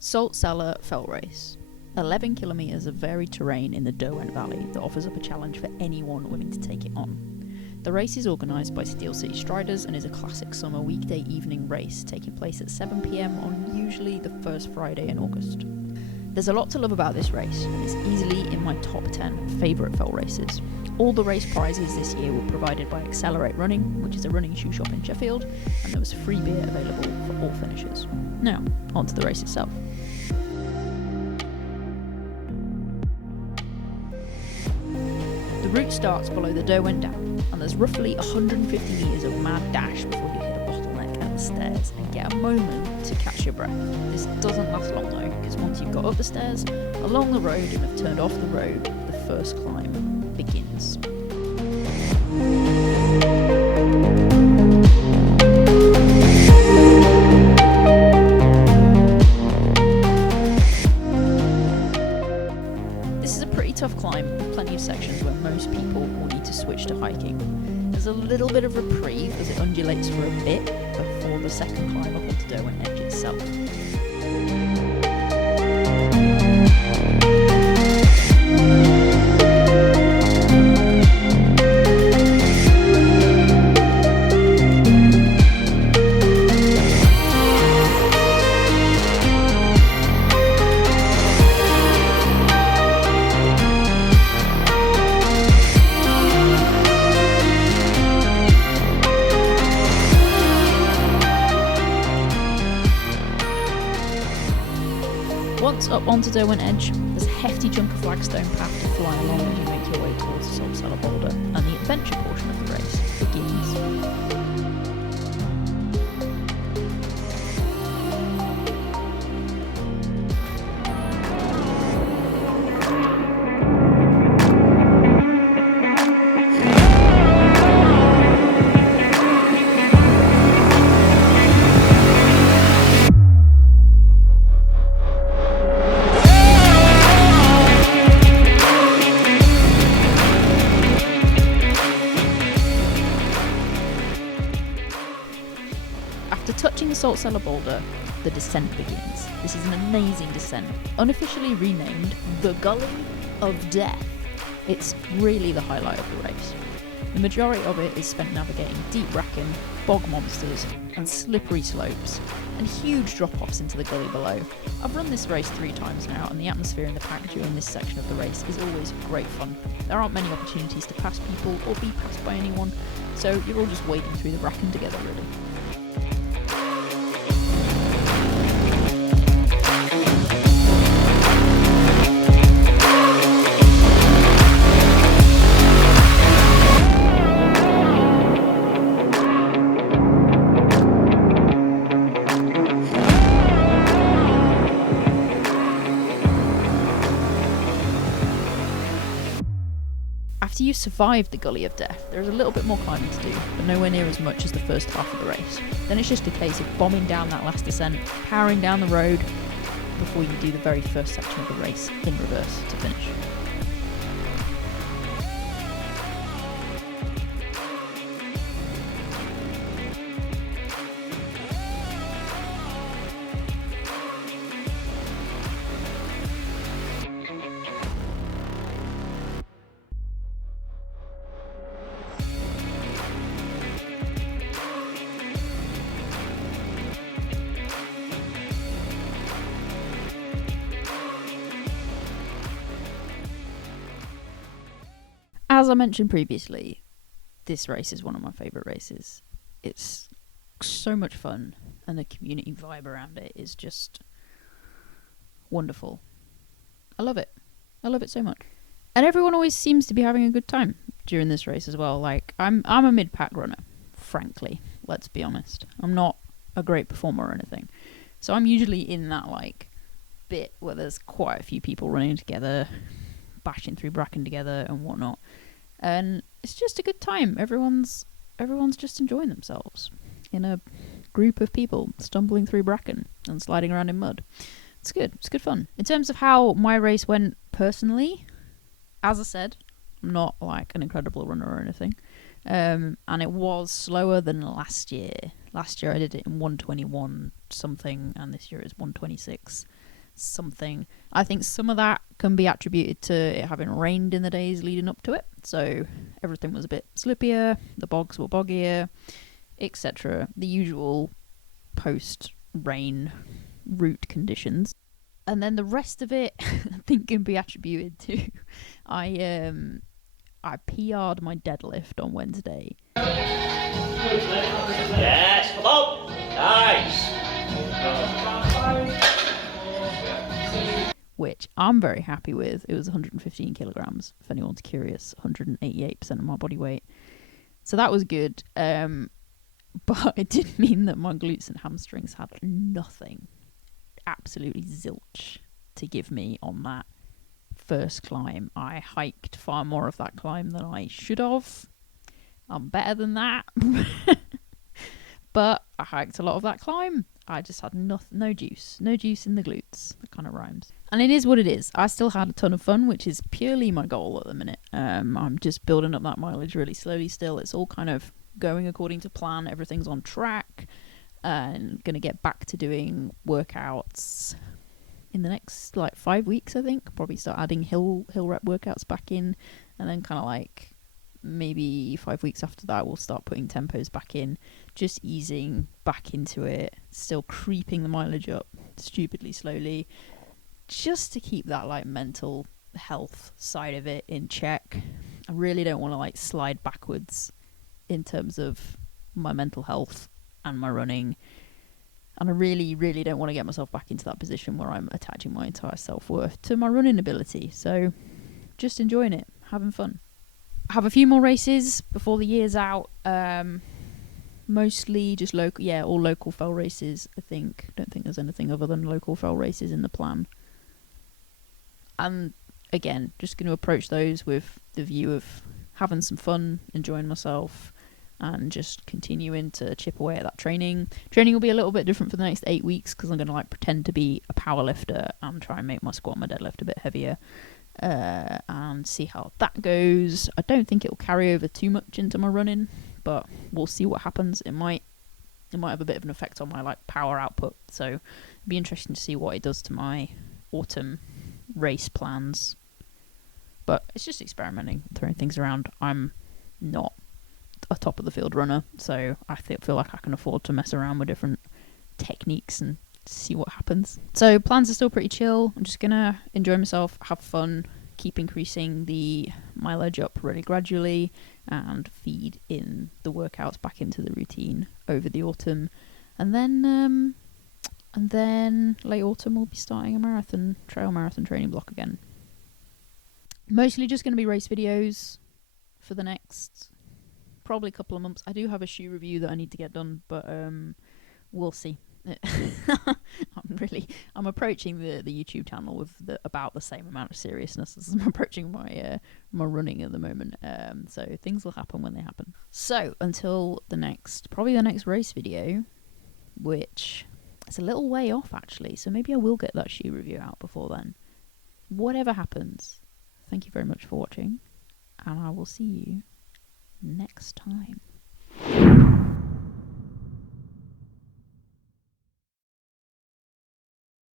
Cellar Fell Race. 11 kilometres of varied terrain in the Derwent Valley that offers up a challenge for anyone willing to take it on. The race is organised by Steel City Striders and is a classic summer weekday evening race taking place at 7 p.m. on usually the first Friday in August. There's a lot to love about this race, and it's easily in my top 10 favourite fell races. All the race prizes this year were provided by Accelerate Running, which is a running shoe shop in Sheffield, and there was free beer available for all finishers. Now, on to the race itself. The route starts below the Derwent Dam, and there's roughly 150 metres of mad dash before you hit a bottleneck at the stairs and get a moment to catch your breath. This doesn't last long though, because once you've got up the stairs, along the road and have turned off the road, the first climb begins. This is a pretty tough climb with plenty of sections where most people will need to switch to hiking. There's a little bit of reprieve as it undulates for a bit before the second climb up onto Derwent Edge itself. Once up onto Derwent Edge, there's a hefty chunk of flagstone path to fly along as you make your way towards the Cellar boulder, and the adventure portion of the race begins. After touching the Cellar boulder, the descent begins. This is an amazing descent, unofficially renamed the Gully of Death. It's really the highlight of the race. The majority of it is spent navigating deep bracken, bog monsters, and slippery slopes, and huge drop-offs into the gully below. I've run this race 3 times now, and the atmosphere in the pack during this section of the race is always great fun. There aren't many opportunities to pass people or be passed by anyone, so you're all just wading through the bracken together really. After you survive the Gully of Death, there is a little bit more climbing to do, but nowhere near as much as the first half of the race. Then it's just a case of bombing down that last descent, powering down the road, before you do the very first section of the race in reverse to finish. As I mentioned previously, this race is one of my favourite races. It's so much fun, and the community vibe around it is just wonderful. I love it. I love it so much. And everyone always seems to be having a good time during this race as well. Like, I'm a mid-pack runner, frankly, let's be honest. I'm not a great performer or anything. So I'm usually in that, like, bit where there's quite a few people running together, bashing through bracken together and whatnot. And it's just a good time. Everyone's just enjoying themselves in a group of people stumbling through bracken and sliding around in mud. It's good. It's good fun. In terms of how my race went personally, as I said, I'm not like an incredible runner or anything. And it was slower than last year. Last year I did it in 121 something, and this year it's 126. something. I think some of that can be attributed to it having rained in the days leading up to it, so everything was a bit slippier, the bogs were boggier, etc. The usual post-rain route conditions. And then the rest of it I think can be attributed to I PR'd my deadlift on Wednesday. Yes, come on. Nice. Which I'm very happy with. It was 115 kilograms, if anyone's curious, 188% of my body weight. So that was good. But it did mean that my glutes and hamstrings had nothing, absolutely zilch, to give me on that first climb. I hiked far more of that climb than I should have. I'm better than that. But I hiked a lot of that climb. I just had no juice in the glutes. That kind of rhymes. And it is what it is. I still had a ton of fun, which is purely my goal at the minute. I'm just building up that mileage really slowly still. It's all kind of going according to plan. Everything's on track. And going to get back to doing workouts in the next 5 weeks, I think. Probably start adding hill rep workouts back in. And then kind of maybe 5 weeks after that, we'll start putting tempos back in, just easing back into it, still creeping the mileage up stupidly slowly, just to keep that mental health side of it in check. I really don't want to slide backwards in terms of my mental health and my running, and I really, really don't want to get myself back into that position where I'm attaching my entire self-worth to my running ability. So just enjoying it, having fun. Have a few more races before the year's out. Mostly just local, all local fell races. I don't think there's anything other than local fell races in the plan. And again, just going to approach those with the view of having some fun, enjoying myself, and just continuing to chip away at that training. Training will be a little bit different for the next 8 weeks because I'm going to pretend to be a power lifter and try and make my squat and my deadlift a bit heavier. And see how that goes. I don't think it'll carry over too much into my running, but we'll see what happens. It might have a bit of an effect on my power output, so it'll be interesting to see what it does to my autumn race plans. But it's just experimenting, throwing things around. I'm not a top of the field runner, so I feel like I can afford to mess around with different techniques and see what happens. So plans are still pretty chill. I'm just gonna enjoy myself, have fun, keep increasing the mileage up really gradually, and feed in the workouts back into the routine over the autumn. And then late autumn we'll be starting a trail marathon training block again. Mostly just going to be race videos for the next probably couple of months. I do have a shoe review that I need to get done, but we'll see. I'm approaching the YouTube channel with about the same amount of seriousness as I'm approaching my running at the moment. So things will happen when they happen. So until probably the next race video, which is a little way off actually, so maybe I will get that shoe review out before then. Whatever happens, thank you very much for watching, and I will see you next time.